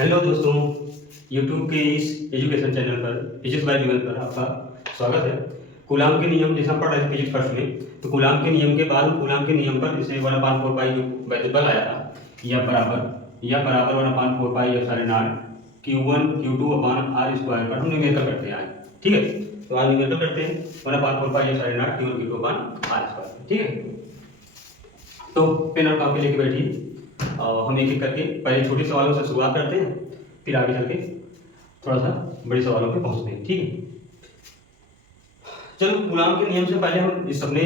Hello दोस्तों, YouTube के इस एजुकेशन चैनल पर फिजिक्स बाय विमल पर आपका स्वागत है। कूलाम के नियम जैसा हम पढ़ रहे थे फिजिक्स फर्स्ट में, तो कूलाम के नियम के बाद कूलाम के नियम पर जैसे 1/4 पाई जो वैद्युत बल आया था, यह बराबर 1/4 pi epsilon not Q1 Q2 upon R square पर हम न्यूमेरिकल करते हैं आज। ठीक है, तो आज न्यूमेरिकल करते हैं 1/4 pi epsilon not Q1 Q2 upon R square. ठीक है, तो पेन और कॉपी लेके बैठिए और हम एक एक करके पहले छोटे सवालों से शुरुआत करते हैं, फिर आगे चल के थोड़ा सा बड़े सवालों पे पहुंचते हैं। ठीक है, चलो कूलाम के नियम से पहले हम इस सबने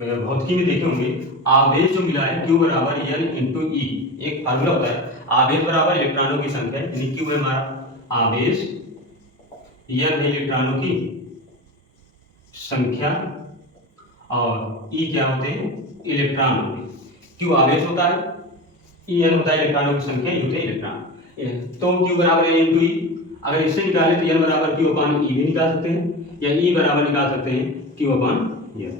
भौतिकी में देखे होंगे, आवेश जो मिला है Q बराबर N इंटू ई, एक फार्मूला होता है आवेश बराबर इलेक्ट्रॉनों की संख्या, यानी Q है हमारा आवेश, N है इलेक्ट्रॉनों की संख्या और E क्या होते हैं इलेक्ट्रॉन होते हैं। Q आवेश होता है, N होता है इलेक्ट्रॉनों की संख्या, E होते हैं इलेक्ट्रॉन। तो Q बराबर है इंटू ई, अगर इससे निकाले तो N बराबर Q अपॉन E भी निकाल सकते हैं या E बराबर निकाल सकते हैं Q अपॉन N।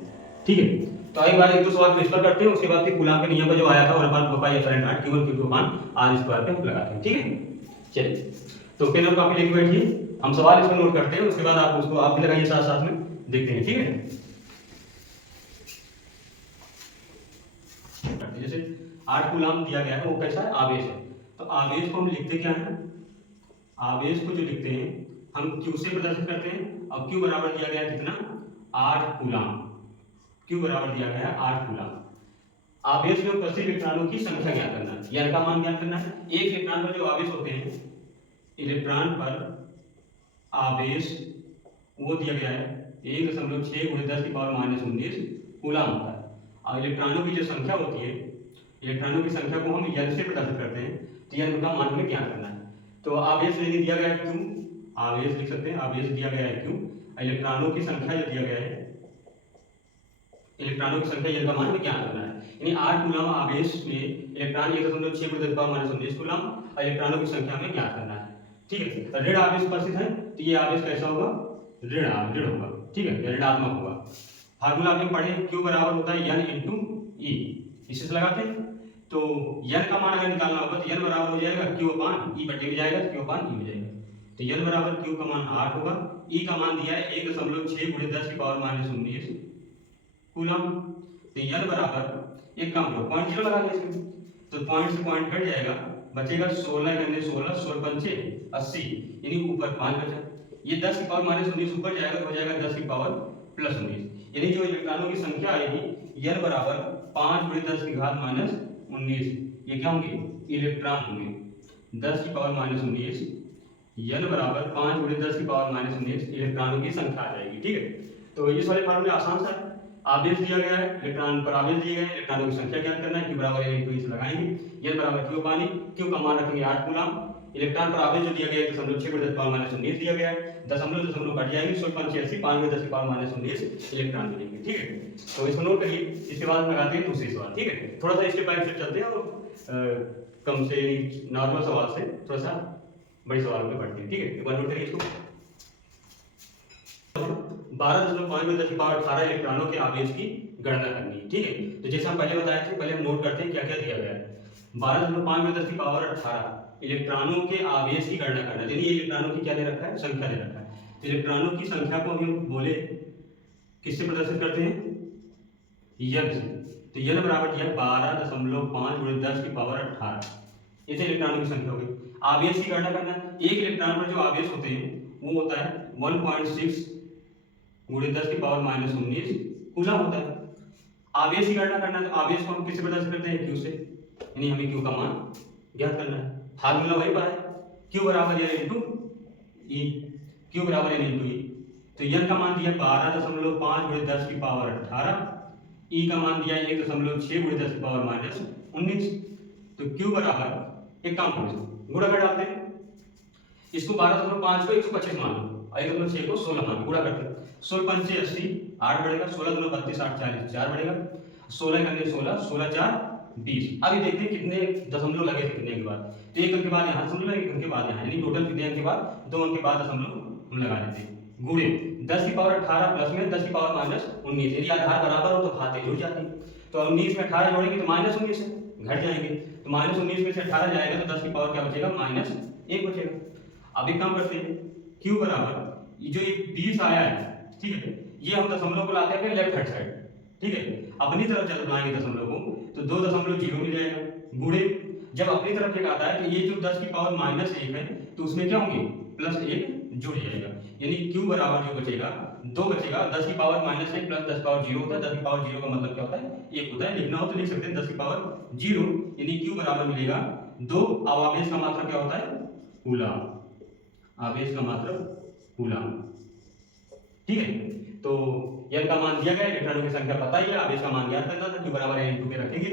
ठीक है, तो एक बार एक दो सवाल फिर करते हैं, उसके बाद फिर कूलाम के नियम पर जो आया था 1/4 pi epsilon not Q1 Q2 upon R square पे हम लगाते हैं। ठीक है, चलिए तो पेन और कॉपी लेके बैठिए, हम सवाल इसमें नोट करते हैं, उसके बाद आप उसको आप भी लगाइए साथ साथ में, देखते हैं। ठीक है, जैसे 8 कूलाम दिया गया है, वो कैसा है आवेश है, तो आवेश को हम लिखते क्या है, आवेश को जो लिखते हैं हम Q से प्रदर्शित करते हैं, और Q बराबर दिया गया है कितना 8 कूलाम, Q बराबर दिया गया है 8 कूलाम। आवेश में उपस्थित इलेक्ट्रॉनों की संख्या ज्ञात करना है, या इनका मान ज्ञात करना है। एक इलेक्ट्रॉन पर जो आवेश होते हैं, इलेक्ट्रॉन पर आवेश वो दिया गया है 1.6 × 10⁻⁻19 कूलाम होता है, और इलेक्ट्रॉनों की जो संख्या होती है, इलेक्ट्रॉनों की संख्या को हम N से प्रदर्शित करते हैं, तो N का मान हमें ज्ञात करना है। तो आवेश नहीं दिया गया है Q, आवेश लिख सकते हैं आवेश दिया गया है Q, इलेक्ट्रॉनों की संख्या जो दिया गया है, इलेक्ट्रॉनों की संख्या N का मान हमें ज्ञात करना है। यानी 8 कूलाम आवेश में इलेक्ट्रॉन 1.6 × 10⁻19 कूलाम, और इलेक्ट्रॉनों की संख्या हमें ज्ञात करना है। ठीक है, तो ऋण आवेश उपस्थित है, तो ये आवेश कैसा होगा ऋण होगा। ठीक है, या ऋणात्मक होगा। फार्मूला आपने पढ़े Q बराबर होता है N इंटू ई, इसी से लगाते हैं, तो N का मान अगर निकालना होगा तो N बराबर हो जाएगा Q अपॉन E बटे में जाएगा, तो Q अपॉन E हो जाएगा। तो N बराबर Q का मान 8 होगा, E का मान दिया है 1.6 × 10⁻⁻19 कूलम, तो N बराबर एक काम करो 0.0 लगा लें इसमें, तो पॉइंट से पॉइंट कट जाएगा, बचेगा 16 करने 16 16 पंचे 80, यानी ऊपर 5 बचा, ये 10⁻⁻19 ऊपर जाएगा तो हो जाएगा 10⁻+19, यानी जो इलेक्ट्रॉनों की संख्या आएगी N बराबर 5 × 10⁻⁻19, ये क्या होंगे इलेक्ट्रॉन होंगे। 10⁻⁻19 N बराबर 5 × 10⁻⁻19 इलेक्ट्रॉनों की संख्या आ जाएगी। ठीक है, तो इस वाले फार्मूले आसान सा है, आवेश दिया गया है, इलेक्ट्रॉन पर आवेश दिए गए हैं, इलेक्ट्रॉनों की संख्या ज्ञात करना है, Q बराबर N इंटू इसे लगाएंगे, N बराबर Q पानी, Q का मान रखेंगे 8 कूलाम, इलेक्ट्रॉन पर आवेश जो दिया गया है 1.6 × 10⁻⁻19 दिया गया है, दशमलव कट जाएंगे 16 पंचे 80, 5 × 10⁻⁻19 इलेक्ट्रॉन मिलेंगे। ठीक है, तो इसको नोट करिए, इसके बाद लगाते हैं दूसरी सवाल। ठीक है, थोड़ा सा स्टेप बाय स्टेप चलते हैं और कम से नॉर्मल सवाल से थोड़ा सा बड़े सवालों में बढ़ते हैं। ठीक है, एक बार नोट करिए इसको। 12.5 इलेक्ट्रॉनों के आवेश की गणना करनी है। ठीक है, तो जैसे हम पहले बताए थे, पहले हम नोट करते हैं क्या क्या दिया गया है। 12.5 इलेक्ट्रॉनों के आवेश की गणना करना है, यानी ये इलेक्ट्रॉनों की क्या दे रखा है संख्या दे रखा है। तो इलेक्ट्रॉनों की संख्या को हम बोले किससे प्रदर्शित करते हैं N से, तो N बराबर दिया 12.5 × 10⁻18, ये इलेक्ट्रॉनों की संख्या हो गई। आवेश की गणना करना है, एक इलेक्ट्रॉन पर जो आवेश होते हैं वो होता है 1.6 × 10⁻⁻19 कूलम होता है। आवेश की गणना करना है, तो आवेश को हम किससे प्रदर्शित करते हैं Q से, यानी हमें Q का मान ज्ञात करना है। फार्मूला वही पर है, Q बराबर N इंटू ई, Q बराबर N इंटू ई, तो N का मान दिया 12.5 × 10⁻18, E का मान दिया 1.6 × 10⁻⁻19, तो Q बराबर एक काम करो गुणा कर डालते हैं, इसको 12.5 को 125 मान लो और 1.6 को 16 मान गुणा करते हैं, 16 पंचे 80, 8 बढ़ेगा, 16 2 32 8 40 4 बढ़ेगा, 16 करने 16 16 4 20। अभी देखते हैं कितने दशमलव लगे थे कितने के बाद, तो एक अंक के बाद यहाँ दशमलव, एक अंक के बाद यहाँ, यानी टोटल कितने अंक के बाद 2 अंक के बाद दशमलव हम लगा देते हैं, गुणे 10⁻18 प्लस में 10⁻⁻19, यदि आधार बराबर हो तो घातें जुड़ जाती हैं, तो 19 में 18 जोड़ेंगे तो -19 है घट जाएंगे, तो -19 में से 18 जाएगा तो 10 की पावर क्या बचेगा, -1 बचेगा। अब एक काम करते हैं, q बराबर ये जो 20 आया है, ठीक है, ये हम दशमलव को लाते हैं लेफ्ट हैंड साइड, ठीक है, अपनी तरफ जब लाएंगे दशमलव को तो 2.0 मिल जाएगा, गुणे जब अपनी तरफ एक आता है तो ये जो 10 की पावर -1 है तो उसमें क्या होंगे, +1 जुड़ जाएगा, यानी q बराबर जो बचेगा 2 बचेगा, 10 की पावर -1 प्लस 10 की पावर 0 होता है, 10 की पावर 0 का मतलब क्या होता है, 1 होता है, लिखना हो तो लिख सकते हैं 10 की पावर 0, यानी q बराबर मिलेगा 2। अब आवेश का मात्रा क्या होता है, कूलम, आवेश का मात्रा कूलम, ठीक है। तो n का मान दिया गया, इलेक्ट्रॉनों की संख्या पता ही है, आवेश का मान ज्ञात करना था, q बराबर n2 पे रखेंगे,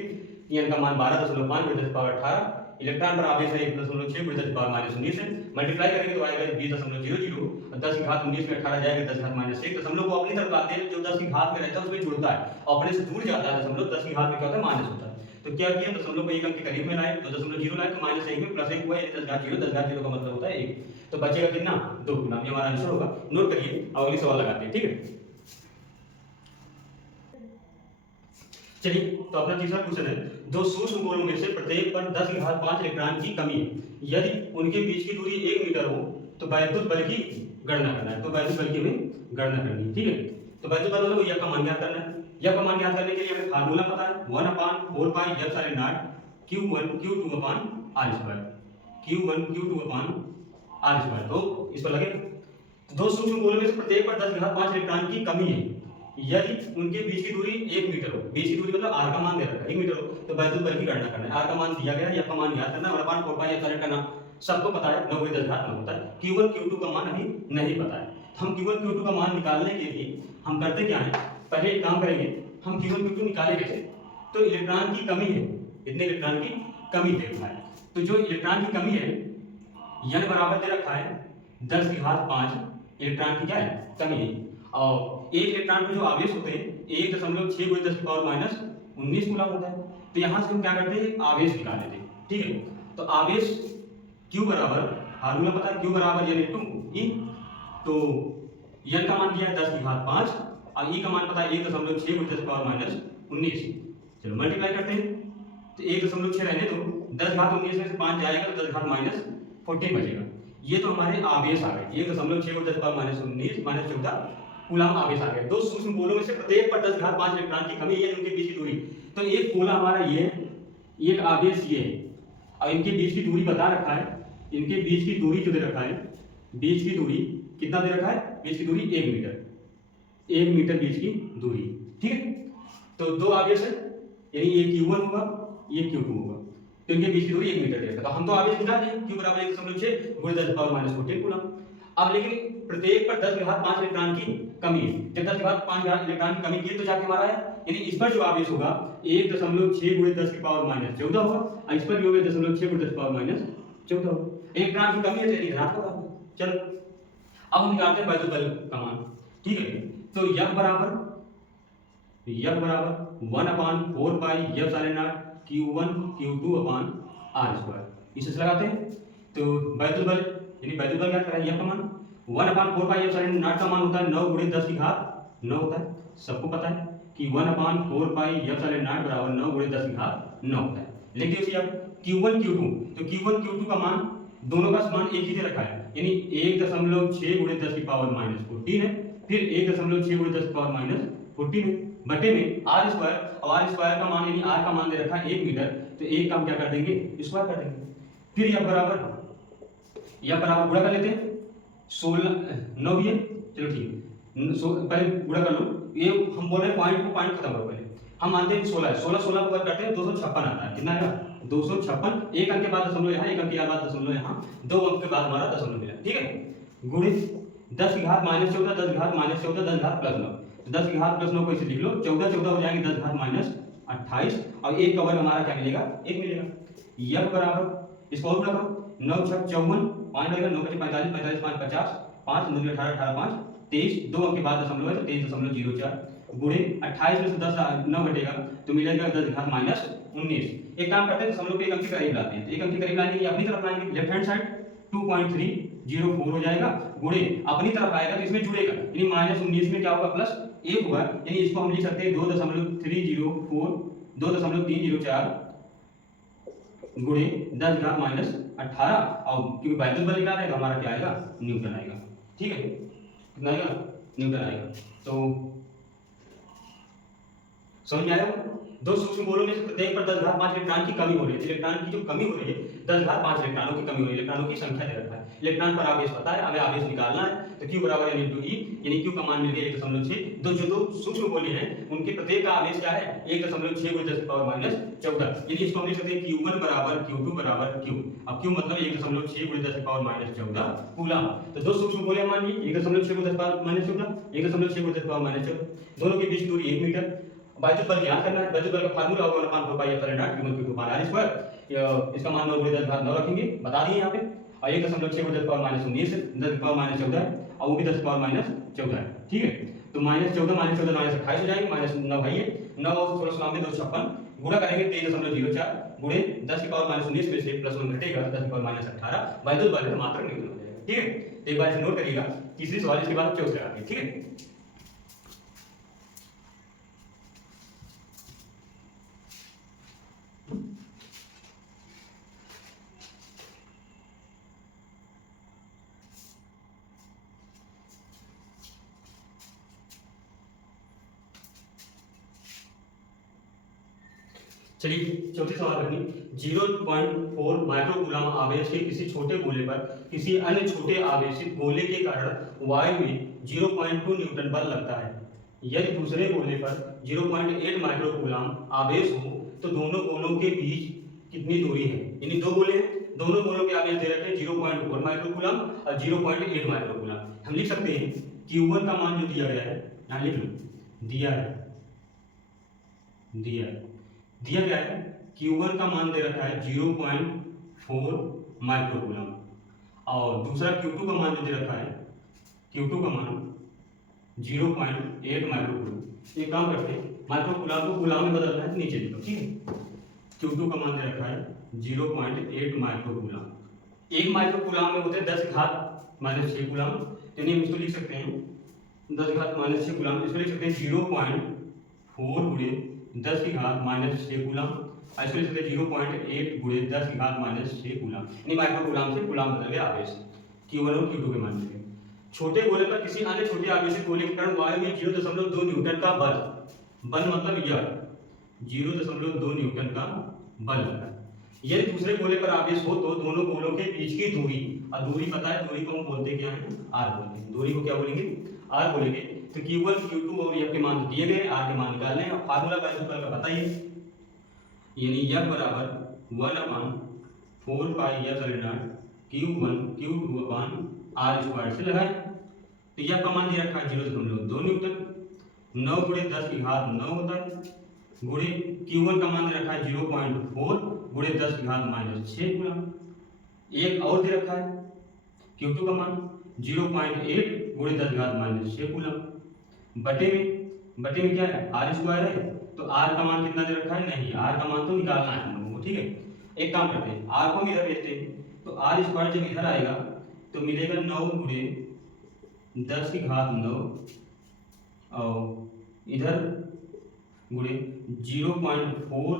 n का मान 12.5 × 10⁻18, इलेक्ट्रॉन पर आवेश है 1.6 × 10⁻19 है, मल्टीप्लाई करेंगे तो आएगा 20.00 और 10 की घात 19 में 18 जाएगा 10 की घात -1, दशमलव को अपनी तरफ लाते हैं, जो 10 की घात में रहता है उसमें जुड़ता है, अपने से दूर जाता है दशमलव, 10 की घात में क्या होता है, माइनस होता है, तो क्या किया, दशमलव को 1 अंक के करीब में लाए, 2.0 लाए तो -1 में +1 हुआ, 10 घात 0, 10 घात 0 का मतलब होता है 1, तो बचेगा कितना, 2 कूलम, ये हमारा आंसर होगा। नोट करिए, अगली सवाल लगाते हैं, ठीक है। चलिए, तो अपना तीसरा क्वेश्चन है, दो सूक्ष्म गोलों में से प्रत्येक पर 10 की घात 5 इलेक्ट्रॉन की कमी है, यदि उनके बीच की दूरी 1 मीटर हो तो वैद्युत बल की गणना करना है, तो वैद्युत बल की हमें गणना करनी है, ठीक है। तो वैद्युत बल मतलब यह का मान ज्ञात करना है, यह का मान ज्ञात करने के लिए हमें फार्मूला पता है, 1/4 pi epsilon not q1 q2 upon r², q1 q2 upon r², तो इस पर लगे, दो सूक्ष्म गोलों में से प्रत्येक पर 10 की घात 5 इलेक्ट्रॉन की कमी है, यदि उनके बीच की दूरी 1 मीटर हो, बीच की दूरी मतलब r का मान दे रखा है 1 मीटर हो, तो वैद्युत बल की गणना करना है, r का मान दिया गया है, f का मान ज्ञात करना है, 1/4 पाई एप्सिलॉन का नाम सबको पता है, 9 × 10⁻9 होता है, q1 q2 का मान अभी नहीं पता है, हम q1 q2 का मान निकालने के लिए हम करते क्या है, पहले एक काम करेंगे, हम q1 q2 निकाले कैसे, तो इलेक्ट्रॉन की कमी है, इतने इलेक्ट्रॉन की कमी दे रखा है, तो जो इलेक्ट्रॉन की कमी है n बराबर दे रखा है 10 की घात 5 इलेक्ट्रॉन की क्या है, कमी है, और एक इलेक्ट्रॉन में जो आवेश होते हैं 1.6 × 10 की पावर -19 कूलम होता है, तो यहाँ से हम क्या करते हैं, आवेश निकाल लेते हैं, ठीक है। तो आवेश q बराबर, फार्मूला पता है, q बराबर n/e, तो n का मान दिया है 10 की घात 5 और e का मान पता है 1.6 × 10 की पावर -19, चलो मल्टीप्लाई करते हैं, तो 1.6 रहने दो, 10 घात 19 में से 5 जाएगा तो 10 घात -14 बचेगा, ये तो हमारे आवेश आ गए, 1.6 × 10 की पावर -19 -14 कूलम आवेश आ गए, दो सूक्ष्म गोलों में से प्रत्येक पर 10 की घात 5 इलेक्ट्रॉन की कमी है, उनके बीच की दूरी, तो एक गोला हमारा ये है, एक आवेश ये है, और इनके बीच की दूरी बता रखा है, इनके बीच की दूरी जो दे रखा है, बीच की दूरी कितना दे रखा है, बीच की दूरी 1 मीटर, 1 मीटर बीच की दूरी, ठीक है। तो दो आवेश है, यानी ये q1 होगा, ये q2 होगा, तो इनके बीच की दूरी 1 मीटर दे रखा है, तो हम तो आवेश निकाल दिए, q बराबर 1.6 × 10 की पावर -14 कूलम। अब लेकिन प्रत्येक पर 10 की घात 5 इलेक्ट्रॉन की कमी है, जब 10 की घात 5 इलेक्ट्रॉन की कमी की है तो जाके हमारा है, यानी इस पर जो आवेश होगा 1.6 × 10 की पावर -14 होगा, और इस पर भी होगा 1.6 × 10 की पावर -14 होगा, इलेक्ट्रॉन की कमी है तो यानी धनात्मक होगा। चलो अब हम निकालते हैं वैद्युत बल का मान, ठीक है। तो F बराबर 1/4 pi epsilon not q1 q2 upon r², इसे लगाते हैं, तो वैद्युत बल यानी वैद्युत बल क्या कर रहा है, F का मान 1/4 पाई एप्सिलॉन नॉट का मान होता है 9 × 10 की घात 9 होता है, सबको पता है कि 1/4 पाई एप्सिलॉन नॉट बराबर 9 × 10 की घात 9 होता है। लिख दीजिए आप q1 q2, तो q1 q2 का मान दोनों का मान एक ही दे रखा है, यानी 1.6 × 10 की पावर -14 है, फिर 1.6 × 10 की पावर -14 है, बटे में r², और r² का मान यानी r का मान दे रखा है 1 मीटर, तो एक का हम क्या कर देंगे, स्क्वायर कर देंगे, फिर यह बराबर गुणा कर लेते हैं, 16 9 भी है, चलो ठीक है, पहले गुणा कर लो, ये हम बोल रहे हैं पॉइंट को पॉइंट खत्म करो, पहले हम मानते हैं 16 है, 16 को वर्ग करते हैं 256 आता है, कितना आएगा 256, एक अंक के बाद दशमलव यहाँ, एक अंक के बाद दशमलव यहाँ, दो अंक के बाद हमारा दशमलव मिला, ठीक है, गुणित 10 की घात -14, 10 की घात -14, 10 की घात +9, 10 की घात +9 को इसे लिख लो, 14 14 हो जाएंगे 10 की घात -28, और एक का वर्ग हमारा क्या मिलेगा, 1 मिलेगा। F बराबर इसको और गुणा करो, 9 × 6 = 54, पॉइंट लगेगा, 9 × 5 = 45, 45 × 5 = 50, 5 9 × 18 18 5 23, दो अंक के बाद दशमलव है तो 23.04, गुणे 28 में से 10 9 घटेगा तो मिलेगा 10 की घात -19। एक काम करते हैं, दशमलव पे एक अंक के करीब लाते हैं, तो एक अंक के करीब लाएंगे, ये अपनी तरफ लाएंगे, लेफ्ट हैंड साइड 2.304 हो जाएगा, गुणे अपनी तरफ आएगा तो इसमें जुड़ेगा, यानी -19 में क्या होगा, +1 होगा, यानी इसको हम लिख सकते हैं 2.304 गुणे 10 घात माइनस 18, और क्योंकि वैद्युत बल निकाल रहे हैं तो हमारा क्या आएगा, न्यूटन आएगा। ठीक है, कितना आएगा, न्यूटन आएगा। तो समझ में आया? दो सूक्ष्म गोलों में से प्रत्येक पर 10 घात 5 इलेक्ट्रॉन की कमी हो रही है। इलेक्ट्रॉन की जो कमी हो रही है 10 घात 5 इलेक्ट्रॉनों की कमी हो रही है। इलेक्ट्रॉनों की संख्या दे रखा है, इलेक्ट्रॉन पर आवेश पता है, हमें आवेश निकालना है। तो Q बराबर N × E, यानी Q का मान मिल गया 1.6। दो सूक्ष्म गोले हैं उनके प्रत्येक का आवेश क्या है, 1.6 × 10⁻14। यानी इसको हम लिख सकते हैं Q1 बराबर Q2 बराबर Q। अब Q मतलब 1.6 × 10⁻14 कूलम। तो दो सूक्ष्म गोले मान ली 1.6 × 10⁻14, 1.6 × 10⁻14, दोनों के बीच की दूरी 1 मीटर। वैद्युत बल ज्ञात करना है। वैद्युत बल का फार्मूला होगा 1/4πε0 Q1Q2/r²। इसका मान 9 × 10⁻9 रखेंगे, बता दिए यहाँ पे। और 1.6 × 10⁻19 है, 10⁻14 है, और वो भी 10⁻14 है। ठीक है, तो -14 -28 हो जाएंगे, -9 है ये 9 और थोड़ा सा में 256 गुणा करेंगे 23.04 गुणे 10⁻19 में से प्लस 1 घटेगा 10⁻18। वैद्युत बल है मात्रक न्यूटन हो जाएगा। ठीक है, तो एक बार इसे नोट करिएगा। तीसरी सवाल इसके बाद चौथे लगाएंगे। ठीक है, चलिए चौथी सवाल करनी। 0.4 माइक्रोकूलम आवेश के किसी छोटे गोले पर किसी अन्य छोटे आवेशित गोले के कारण वायु में 0.2 न्यूटन बल लगता है। यदि दूसरे गोले पर 0.8 माइक्रोकूलम आवेश हो तो दोनों गोलों के बीच कितनी दूरी है। यानी दो गोले हैं, दोनों गोलों के आवेश दे रखे हैं 0.4 माइक्रोकूलम और 0.8 माइक्रोकूलम। हम लिख सकते हैं Q1 का मान जो दिया गया है, यहाँ लिख लो, दिया गया है Q1 का मान दे रखा है 0.4 माइक्रोकूलम, और दूसरा Q2 का मान जो दे रखा है, Q2 का मान 0.8 माइक्रोकूलम। एक काम करते हैं, माइक्रोकूलम को कूलम में बदलना है, नीचे लिखो। ठीक है, Q2 का मान दे रखा है 0.8 माइक्रोकूलम। एक माइक्रोकूलम में होते हैं 10 घात -6 कूलम, यानी हम इसको लिख सकते हैं 10 घात -6 कूलम। इसको लिख सकते हैं 0.4 गुणे 10 की घात -6 कूलम। इसको लिख सकते हैं 0.8 गुणे 10 की घात -6 कूलम। यानी माइक्रोकूलम से कूलम बदल गया आवेश Q1 और Q2 के मान से। छोटे गोले पर किसी अन्य छोटे आवेशित गोले के कारण वायु में 0.2 न्यूटन का बल मतलब यह 0.2 न्यूटन का बल लगता है। यदि दूसरे गोले पर आवेश हो तो दोनों गोलों के बीच की दूरी, और दूरी पता है, दूरी को हम बोलते क्या है, r बोलते हैं। दूरी को क्या बोलेंगे, r बोलेंगे। तो Q1 Q2 और F के मान दिए गए, r के मान निकालने हैं। और फार्मूला वैल्यू का पता ही है, यानी F बराबर 1/4πε0 Q1 Q2/r² से लगाएं। तो F का मान दिया रखा है 0.2 न्यूटन, 9 गुणे 10 की घात 9 होता है, गुणे Q1 का मान दे रखा है 0.4 गुणे 10 की घात -6 गुणा, एक और दे रखा है Q2 का मान 0.8 गुणे 10 की घात -6 कूलम। बटे में क्या है, r² है, तो r का मान कितना दे रखा है, नहीं, r का मान तो निकालना है हम लोगों को। ठीक है, एक काम करते हैं, r को इधर भेजते हैं, तो r² जब इधर आएगा तो मिलेगा 9 गुणे 10 की घात 9, और इधर गुणे 0.4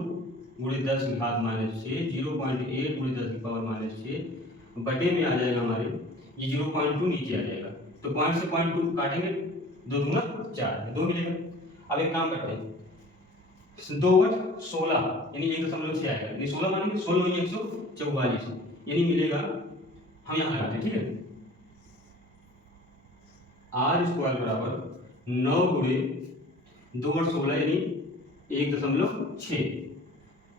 गुणे 10 की घात -6, 0.8 गुणे 10 की पावर -6 बटे में आ जाएगा हमारे, ये 0.2 नीचे आ जाएगा। तो पॉइंट से 0.2 काटेंगे, 2 दूना 4, 2 मिलेगा। अब एक काम करते हैं, 2/16 यानी 1.6 आएगा, ये 16 मानेंगे, 16 में 144 यानी मिलेगा, हम यहाँ लगाते हैं। ठीक है, r² बराबर 9 गुणे 2/16 यानी 1.6।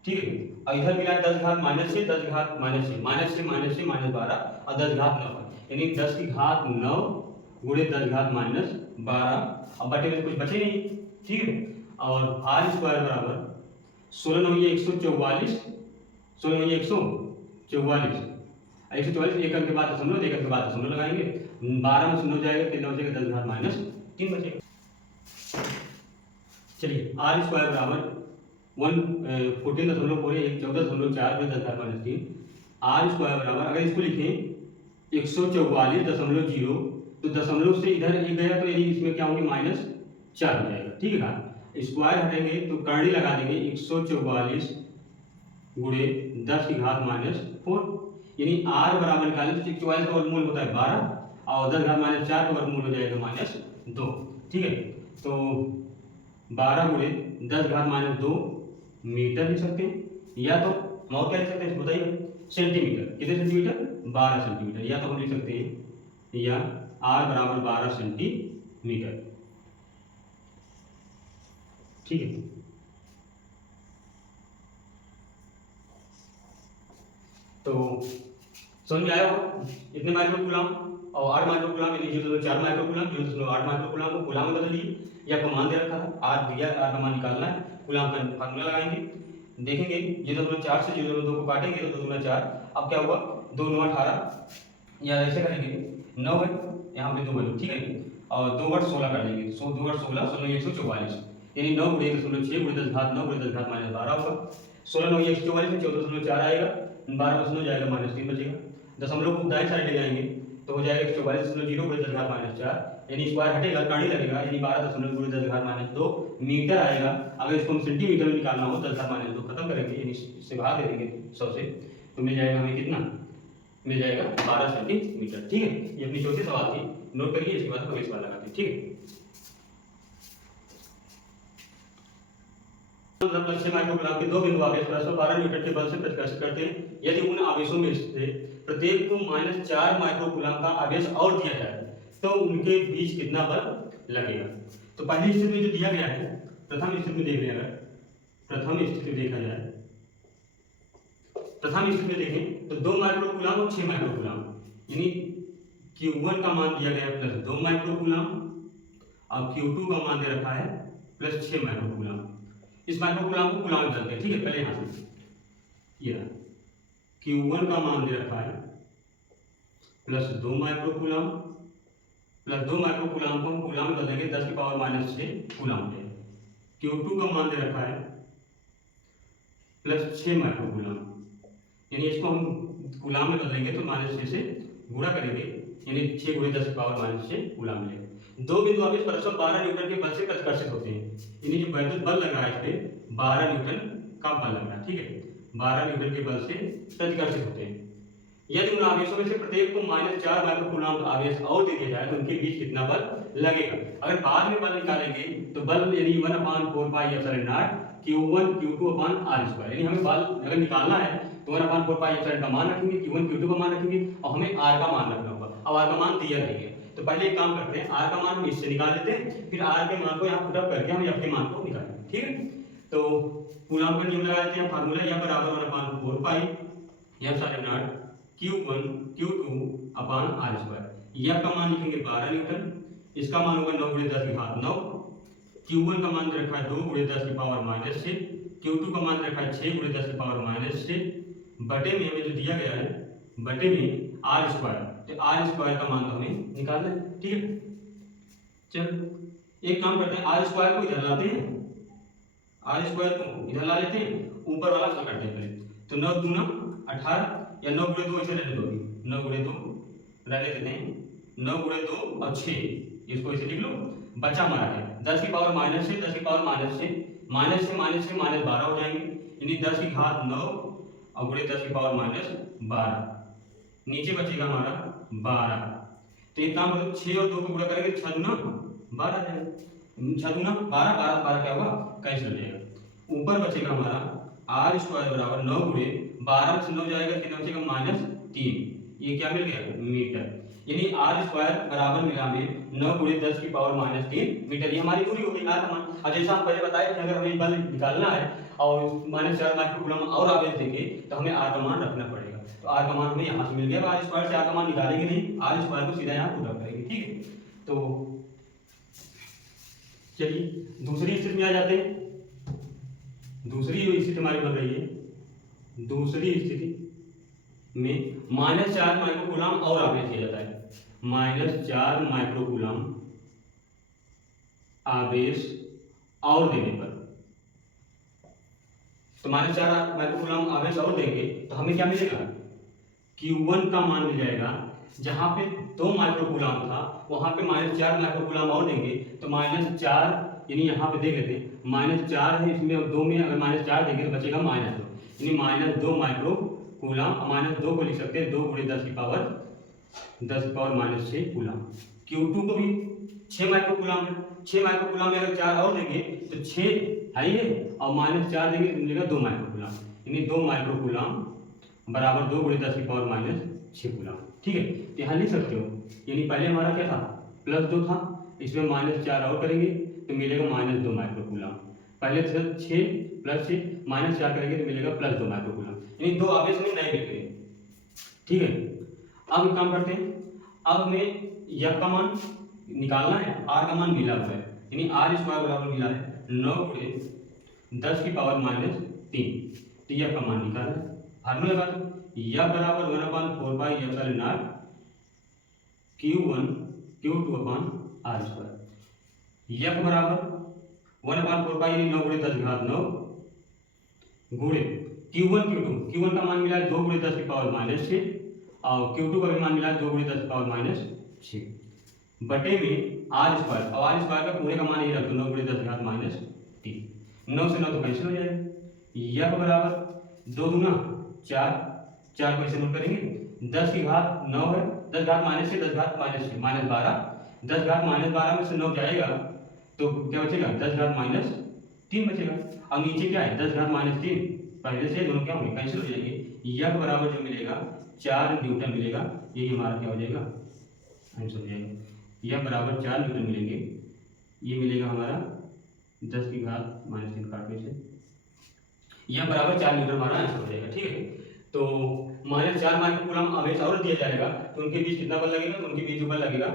ठीक है, और इधर मिला 10 घात -6, 10 घात -6, -12 और 10 घात 9, यानी 10 की घात 9 गुणे 10 घात -12, अब बटे में कुछ बचे नहीं। ठीक है, और r² बराबर 16 9 144, 16 9 144, 144 एक अंक के बाद दशमलव, एक अंक के बाद दशमलव लगाएंगे, 12 में 0 जाएगा, 3 बचेगा, 10 घात -3 बचेगा। चलिए, r² बराबर 14.4 14.4 में 10 घात -3, r² बराबर, अगर इसको लिखें 144.0, तो दशमलव से इधर एक गया तो यानी इसमें क्या होंगे, -4 हो जाएगा। ठीक है, स्क्वायर हटेंगे तो करनी लगा देंगे, 144 गुणे 10 की घात -4, यानी r बराबर निकालें तो 44 का वर्गमूल होता है 12 और 10 घात -4 का वर्गमूल हो जाएगा -2। ठीक है, तो 12 गुणे 10 घात -2 मीटर लिख सकते हैं, या तो हम और क्या लिख सकते हैं बताइए, सेंटीमीटर। कितने सेंटीमीटर? 12 सेंटीमीटर। या तो हम लिख सकते हैं या r बराबर 12 सेंटीमीटर। ठीक है, तो समझ में आया होगा इतने माइक्रो कूलम और 8 माइक्रो कूलम यानी 0.4 माइक्रो कूलम 0.8 माइक्रो कूलम को कूलम में बदल लिए। ये आपको मान दे रखा था, आर दिया, आर का मान निकालना है, कूलम का फार्मूला लगाएंगे, देखेंगे 0.4 से 0.2 को काटेंगे तो 2×4, अब क्या हुआ 2 9 18, या ऐसे करेंगे 9 है, यहाँ पे 2 है। ठीक है, और 2 × 16 कर देंगे, 2 × 16 16 144, यानी 9 गुणे 1.6 गुणे 10 घात 9 गुणे 10 घात -12 होगा। 16 9 144 में 14.4 आएगा, 12 बचना जाएगा -3 बचेगा। दशमलव को दाएं साइड ले जाएंगे तो हो जाएगा 144.0 गुणे 10 घात -4, यानी स्क्वायर हटेगा, टाड़ी लगेगा, यानी 12 गुणे 10 घात -2 मीटर आएगा। अगर इसको हम सेंटीमीटर में निकालना हो 10 घात -2 खत्म करेंगे, यानी इससे भाग दे देंगे 100 से, तो मिल जाएगा हमें कितना, मिल जाएगा 12 सेंटीमीटर। ठीक है, ये अपनी चौथी सवाल थी, नोट करिए, इसके बाद हम इस बार लगाते हैं। ठीक है, 6 माइक्रोग्राम के दो बिंदु आवेश परस्पर 12 न्यूटन के बल से प्रतिकर्षित करते हैं। यदि उन आवेशों में से प्रत्येक को -4 माइक्रोकूलम का आवेश और दिया जाए तो उनके बीच कितना बल लगेगा। तो पहली स्थिति में जो दिया गया है, प्रथम स्थिति में देख लें, अगर प्रथम स्थिति में देखा जाए, प्रथम स्थिति में देखें तो 2 माइक्रोकूलम और 6 माइक्रोकूलम, यानी Q1 का मान दिया गया है +2 माइक्रोकूलम और Q2 का मान दे रखा है +6 माइक्रोकूलम। इस माइक्रोकूलम को कूलम में बदलते हैं। ठीक है, पहले यहाँ से ये Q1 का मान दे रखा है +2 माइक्रोकूलम, +2 माइक्रोकूलम को हम कूलम में बदलेंगे 10 की पावर -6 कूलम पे। Q2 का मान दे रखा है +6 माइक्रोकूलम, यानी इसको हम कूलम में बदलेंगे तो -6 से गुणा करेंगे, यानी 6 × 10 की पावर -6 कूलम मिलेगा। दो बिंदु आवेश परस्पर 12 न्यूटन के बल से प्रतिकर्षित होते हैं, यानी जो वैद्युत बल लगा है इस पे 12 न्यूटन का बल लग रहा है। ठीक है, 12 न्यूटन के बल से प्रतिकर्षित होते हैं। यदि उन आवेशों में से प्रत्येक को -4 माइक्रोकूलम आवेश और दे दिया जाए तो उनके बीच कितना बल लगेगा। अगर बाद में बल निकालेंगे तो बल यानी 1/4πε0 Q1 Q2/r², यानी हमें बल अगर निकालना है तो 1/4πε का मान रखेंगे, Q1 Q2 का मान रखेंगे और हमें r का मान रखना होगा। अब r का मान दिया नहीं है तो पहले एक काम करते हैं, r का मान हम इससे निकाल लेते हैं, फिर r के मान को यहाँ पुट अप करके हम f के मान को निकालेंगे। ठीक है, तो कूलम का नियम लगा लेते हैं, फार्मूला या बराबर 1/4πε0 Q1 Q2/r²। f का मान लिखेंगे 12 न्यूटन, इसका मान होगा 9 × 10 की घात 9, Q1 का मान रखा है 2 × 10 की पावर -6, Q2 का मान रखा है 6 × 10 की पावर -6, बटे में हमें जो दिया गया है बटे में r², तो r² का मान तो हमें निकालना है। ठीक है, चलो एक काम करते हैं, r² को इधर लाते हैं, r² को इधर ला लेते हैं, ऊपर वाला सब करते हैं पहले, तो 9 दूना 18 या 9 × 2 ऐसे रहने दो, 9 × 2 रहने देते हैं, 9 × 2 और 6, इसको ऐसे लिख लो, बचा हमारा है 10 की पावर -6, 10 की पावर -6, -से -12 हो जाएंगे, यानी 10 की घात 9 और गुणे 10 की पावर -12, नीचे बचेगा हमारा 12। तो एक काम करो, 6 और 2 को गुणा करेंगे 6 दूना 12 जाएगा, 6 दूना 12, 12 12 क्या होगा, कैंसिल हो जाएगा। ऊपर बचेगा हमारा r² बराबर 9 × 12 से 9 जाएगा, कितना बचेगा -3, ये क्या मिल गया मीटर, यानी r² बराबर मिला हमें 9 × 10 की पावर -3 मीटर। ये हमारी पूरी हो गई r का मान। और जैसा हम पहले बताए थे, अगर हमें बल निकालना है और -4 माइक्रोकूलम और आवेश देंगे तो हमें r का मान रखना पड़ेगा, तो r का मान हमें यहाँ से मिल गया। r² से r का मान निकालेंगे नहीं, r² को सीधा यहाँ पुट अप करेंगे। ठीक है, तो चलिए दूसरी स्थिति में आ जाते हैं। दूसरी स्थिति हमारी बन रही है, दूसरी स्थिति में -4 माइक्रोकूलम और आवेश दिया जाता है, -4 माइक्रोकूलम आवेश और देने पर, तो -4 माइक्रोकूलम आवेश और देंगे तो हमें क्या मिलेगा, Q1 का मान मिल जाएगा, जहां पे 2 माइक्रोकूलम था वहां पे -4 माइक्रोकूलम और देंगे तो -4, यानी यहाँ पे देख लेते हैं -4 है इसमें और 2 में अगर -4 देंगे तो बचेगा -2, यानी -2 माइक्रो कूलम। -2 को लिख सकते हैं 2 × 10 की पावर -6 कूलम। Q2 को भी 6 माइक्रो कूलम है। 6 माइक्रो कूलम में अगर 4 और देंगे तो 6 है ही है, और -4 देंगे तो मिलेगा 2 माइक्रो कूलम, यानी 2 माइक्रो कूलम बराबर 2 × 10 की पावर -6 कूलम। ठीक है, तो यहाँ लिख सकते हो, यानी पहले हमारा क्या था, +2 था, इसमें -4 और करेंगे तो मिलेगा -2 माइक्रो कूलम। पहले थे 6 + 6 -4 करेंगे तो मिलेगा +2 माइक्रो कूलम, यानी 2 आवेश में नहीं मिल गए। ठीक है, अब एक काम करते हैं, अब हमें F का मान निकालना है, R का मान मिला हुआ है, यानी R² बराबर मिला है 9 × 10 की पावर -3, तो F का मान निकालना है। फार्मूला लगा दो, F बराबर 1/4πε0 Q1 Q2/R²। F बराबर 1/4π यानी 9 × 10⁻9 गुणे Q1 का मान मिला है 2 × 10 की पावर -6, और Q2 का भी मान मिला है 2 × 10 की पावर -6 बटे में R²। अब R² का पूरे का मान ही रख दो, 9 × 10⁻3, 9 से 9 तो कैंसिल हो जाएगा। F बराबर 2 दूना 4, 4 को ऐसे नोट करेंगे, 10 की घात 9 है, 10 घात -6, 10 घात -6 -12, 10 घात -12 में से 9 जाएगा तो क्या बचेगा, 10 घात -3 बचेगा। अब नीचे क्या है, 10 घात -3, पहले से दोनों क्या होंगे, कैंसिल हो जाएंगे। F बराबर जो मिलेगा 4 न्यूटन मिलेगा, यही हमारा क्या हो जाएगा, आंसर हो जाएगा। F बराबर 4 न्यूटन मिलेंगे, ये मिलेगा हमारा 10 की घात -3 काटने से, F बराबर 4 न्यूटन हमारा आंसर हो जाएगा। ठीक है, तो -4 माइक्रो कूलम आवेश और दिया जाएगा तो उनके बीच कितना बल लगेगा, तो उनके बीच जो बल लगेगा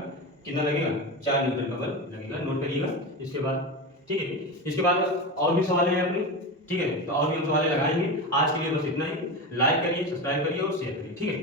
कितना लगेगा, 4 न्यूटन का बल लगेगा, नोट करिएगा इसके बाद। ठीक है, इसके बाद और भी सवाल हैं अपने, ठीक है, तो और भी हम सवाल लगाएंगे। आज के लिए बस इतना ही, लाइक करिए, सब्सक्राइब करिए और शेयर करिए। ठीक है।